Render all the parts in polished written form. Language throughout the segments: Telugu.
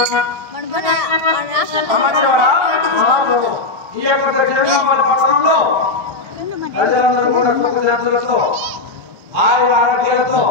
ఈ యొక్క మన పట్టణంలో ప్రజలందరూ కూడా సుఖశాంతులతో ఆరోగ్యాలతో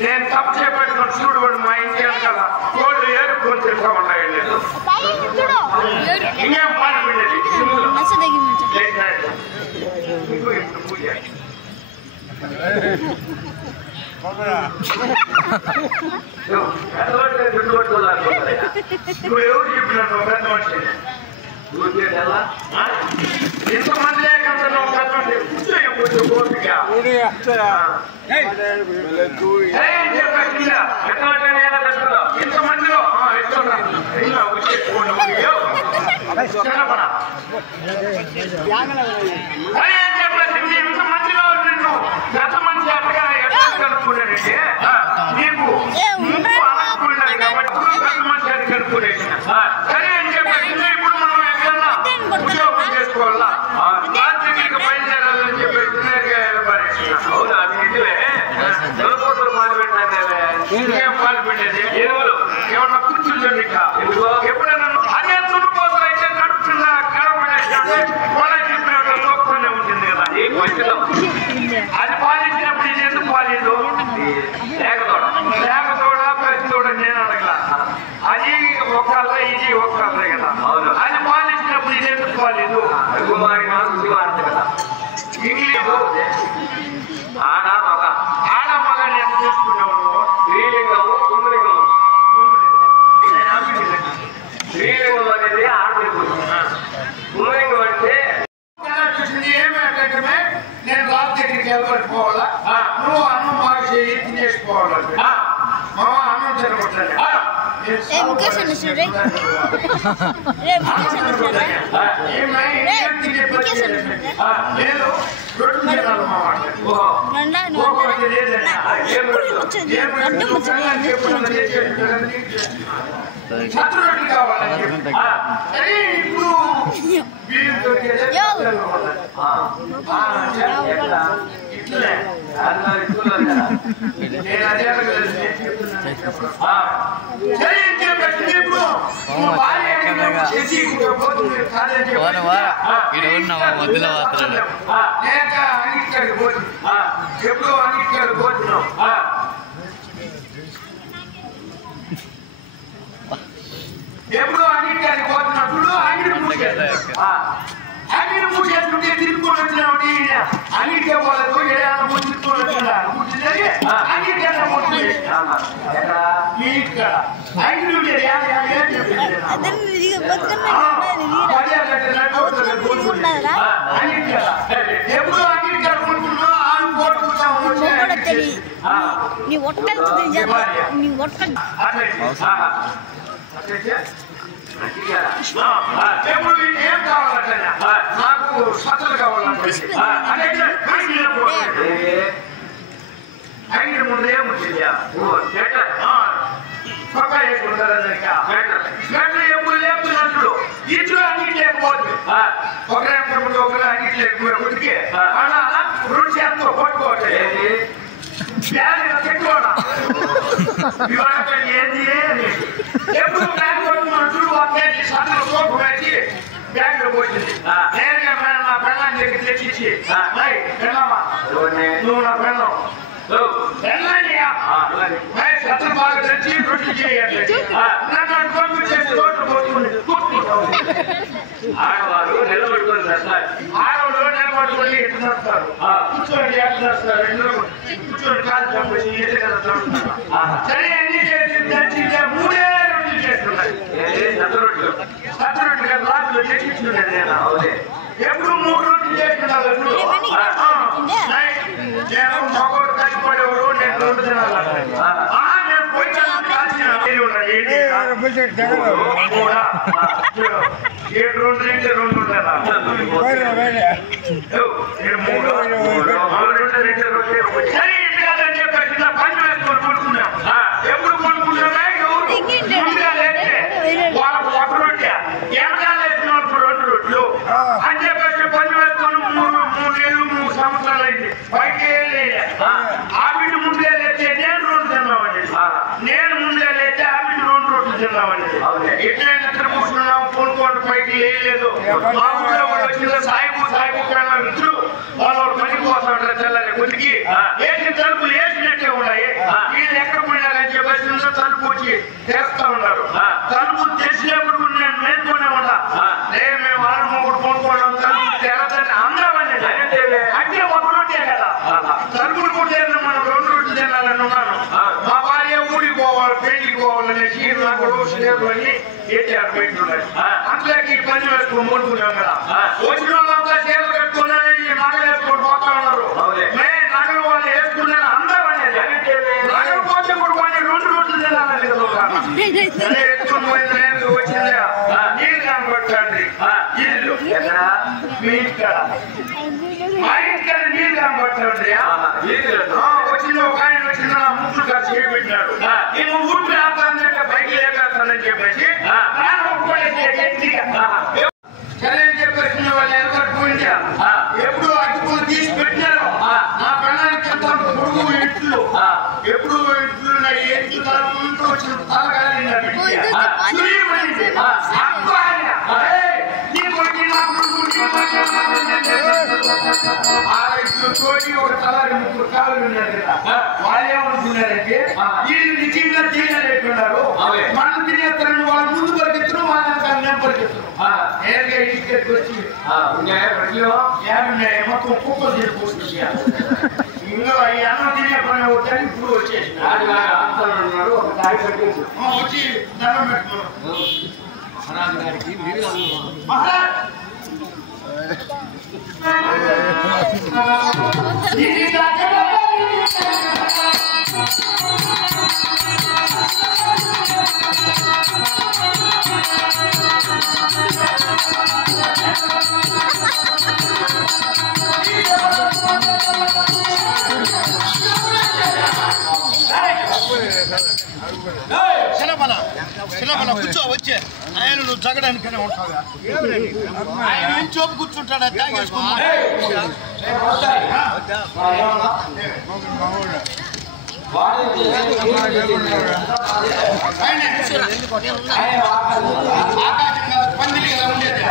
నేను తప్పు చెప్పేట్టుకుని చూడు మా ఇంటి వెనకాల కోళ్ళు ఏరుకొని తింటా ఉన్నాయండి ఇంకేం పాట పిండేది పూజ నువ్వు ఎవరు చెప్పినట్టు పెద్ద మనిషి ఎంతమంది లేకుండా ఎంతమందిలో ఎంతమందిలో నిన్ను పెద్ద మనిషి అట్టగా ఎట్లా కనుక్కున్నానంటే నీకు అనుకున్నాను కాబట్టి పెద్ద మనిషి అది కనుక్కునేది సరే అని చెప్పేసి ఇప్పుడు మనం ఎక్కడన్నా ఉద్యోగం చేసుకోవాలా రాజకీయ బయలుదేరాలని చెప్పేసి అవునా అది నిజమే జలపోతలు పాలు పెట్టినా ఇంకేం పాలు పెట్టేది ఎరువులు ఏమన్నా కూర్చుంటే ఎప్పుడైనా అదే తుడిపోతలు అయితే నడుపుతున్నా కడపడేసి వాళ్ళ చెప్పిన లోక్కునే ఉంటుంది కదా ఈ వయసులో అది పాలించినప్పుడు ఇది ఎందుకు పాలేదు లేకతోడ ప్రతితోడ నేను అడగల అది ఒక్కళ్ళ ఇది ఒక్కళ్ళే కదా అది పాలించినప్పుడు ఇది ఎందుకు పాలేదు ఇంగ్లీష్ ఆడ మగ నేను చూసుకున్నావు స్త్రీలింగము పుంలింగము స్త్రీలింగం అనేది ఆడలింగం పుంలింగం అంటే ఏమి అంటే నేను రాజు దగ్గరికి వెళ్ళబడిపోవాలా నువ్వు అన్నం బాగా చేయి తినేసిపోవాలి మా అన్నం తినబట్టాలి లేదు చతురొడ్డి కావాలని ఇప్పుడు భార్య ఎప్పుడు అంగిట్కాడు పోతున్నాం ఎప్పుడు అంగిట్కాడికి పోతున్నప్పుడు అంగిడి మూసేస్తుంటే తిరుక్కొని వచ్చినాడు అంగిడికే పోలేదు ఏదైనా తిరుక్కొని వచ్చినాడు అంగిడికన్నా అంగిడి ఉండేది ఎప్పుడు అంగిడికాడు కొనుక్కున్నా ఆమె పోట్టుకుంటాము నీ ఒట్ట ఏం కావాలంటే నాకు సత్తలు కావాలంటే అంగిడి ముందు ఏముంటుంది పక్క వేసుకుంటారు ఎప్పుడు లేపుతున్నట్లు ఇట్లు అంగిటి లేకపోతే ఒకరి ఒకరు అంగిటి లేకపోతే ఉడికి అలా 2 చేతులు కొట్టుకోవట్లేదు ఎప్పుడు బ్యాంక్ కొట్టుకున్నట్లు సత్తలు కోపు పెట్టి బ్యాంక్ లో పోయింది నేరుగా నా పెళ్ళాన్ని దగ్గర తెచ్చి నువ్వు నా పెళ్ళం సత్తలు బాగా తెచ్చి రొట్టి చేయాలి చేసి రోడ్లు పోసుకుని ఆడవాళ్ళు నిలబడుకొని ఆడవాళ్ళు నిలబడుకొని ఎట్టు నడుస్తారు కూర్చోండి ఎట్టు నడుస్తారు కూర్చోండి కాలు చంపేసి సరే అన్ని చేసి తెచ్చి 3 రొట్టెలు చేస్తున్నాయి సత్త రొట్టెలు కదా లాస్ట్లో తెచ్చిస్తున్నాను నేను ఎప్పుడు 3 రొట్టెలు చేస్తున్నాను నేను మగోడు కష్టపడేవాడు నేను 2 తినాలి నేను పోయి కాల్చిన 7 2 ఉండాలా 3 సరే ఇంటికాదని చెప్పేసి పని వేసుకొని కొనుక్కున్నాం ఎప్పుడు కొనుక్కున్నామే ముందుగా లేస్తే వాళ్ళకు 1 రొట్టె వెనకాల వేసిన 2 రొట్టెలు అని చెప్పేసి పని వేసుకొని 3 నెలలు 3 సంవత్సరాలు అయింది బయటకి ఆ బిడ్డ ముందుగా లేస్తే నేను 2 తిన్నామని నేను ముందుగా లేస్తే ఆ బిడ్డ 2 రొట్టెలు తిన్నామని ఎట్లయినా నిద్ర కూర్చున్నాము కొనుక్కోండి పైకి లేదు మా ఊళ్ళో వాళ్ళు వచ్చిన సాయిబు కన్నా మిత్రులు వాళ్ళు పనికి పోతాడు తెల్లని కొద్దికి వేసిన తలుపులు వేసినట్టే ఉన్నాయి వీళ్ళు ఎక్కడ పోయినారని చెప్పేసి తలుపు వచ్చి తెస్తా ఉన్నారు తలుపు తెచ్చినప్పుడు నేను మేల్కొనే ఉన్నా మేము 6 కొనుక్కోవడం తలుపు తెరదని అందమని అంటే 1 రొట్టె కదా తలుపులు కూడా మనం 2 రొట్టెలు తినాలని ఉన్నాను మా భార్య ఊరికి పోవాలి పెళ్లికి పోవాలనేసి నాకు స్నేహితులు అని ఏచారు పెట్టున్నాయి అంతలోకి పని వేసుకుని మూడుకున్నాం కదా వచ్చిన వాళ్ళంతా చీరలు కట్టుకుని నగలు వేసుకొని పోతా ఉన్నారు నగలు వాళ్ళు వేసుకున్నారు అందం అనేది నగలు పోతే కూడా కొన్ని 2 రొట్టెలు తినాలని కదా ఎత్తుకుని పోయింది నేను వచ్చిందా నీళ్ళు కనబట్టండి ఇల్లు మీ ఇంటికాడ మా ఇంటికాడ నీళ్ళు కనబట్టండి వచ్చిన ఒక ఆయన వచ్చిన ముక్కులు ఖర్చు చేపెట్టినాడు నేను ఊరికి రాస్తానంటే బయట లేకేస్తానని చెప్పేసి సరే అని చెప్పేసి వాళ్ళు ఎలకట్టుకుంటా ఎప్పుడు అటుకులు తీసి పెట్టారు నా పెళ్ళానికి ఎంత పొడుగు ఇట్లు ఎప్పుడు ఇట్లు ఎట్లు తలుపుకుంటూ వచ్చిన తలగాలి తోటి ఒక తలారి 3 కాళ్ళు ఉన్నారు కదా వాళ్ళు ఏమనుకున్నారంటే వీళ్ళు నిజంగా తీయలేకున్నారు మనం తినేస్తారని వాళ్ళు ముందు పరిగెత్తడం వాళ్ళ నేను పరిగెత్తడం నేరుగా ఇంటికి వచ్చి మొత్తం కుక్కలు తీసుకొస్తుంది ఇంకా ఈ అన్నం తినే పని వచ్చాక ఇప్పుడు వచ్చేసి వచ్చి దండం పెట్టుకున్నాం చిన్నపల్ల కూర్చో వచ్చే ఆయన నువ్వు తగ్గడానికనే ఉంటావుగా ఆయన నుంచోపు కూర్చుంటాడా తాగేసుకున్నా ఆకాశం పందిరి కదా ఉండేది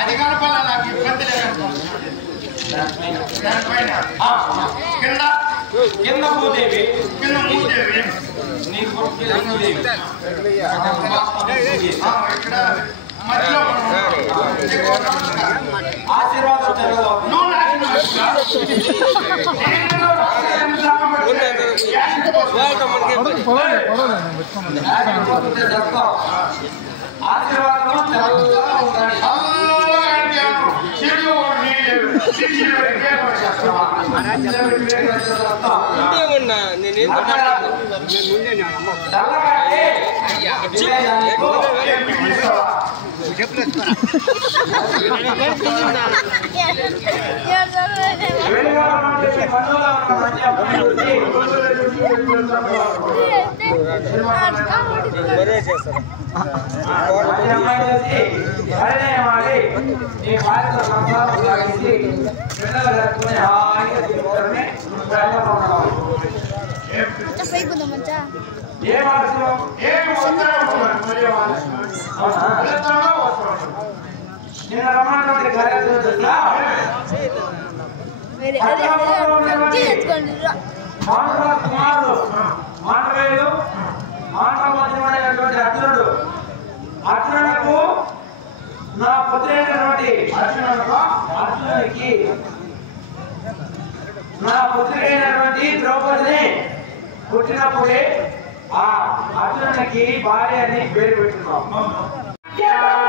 అది కనపాల నాకు ఈ పందిరి దానిపైన కింద కింద భూదేవి కింద భూదేవి ఇక్కడ మధ్యలో ఆశీర్వాదం అర్జునుడు నా పుత్రైనటువంటి అర్జునుడికి నా పుత్రైనటువంటి ద్రౌపదిని పుట్టినప్పుడే ఆ అర్జునుడికి భార్య అని పేరు పెట్టున్నాం. Yeah.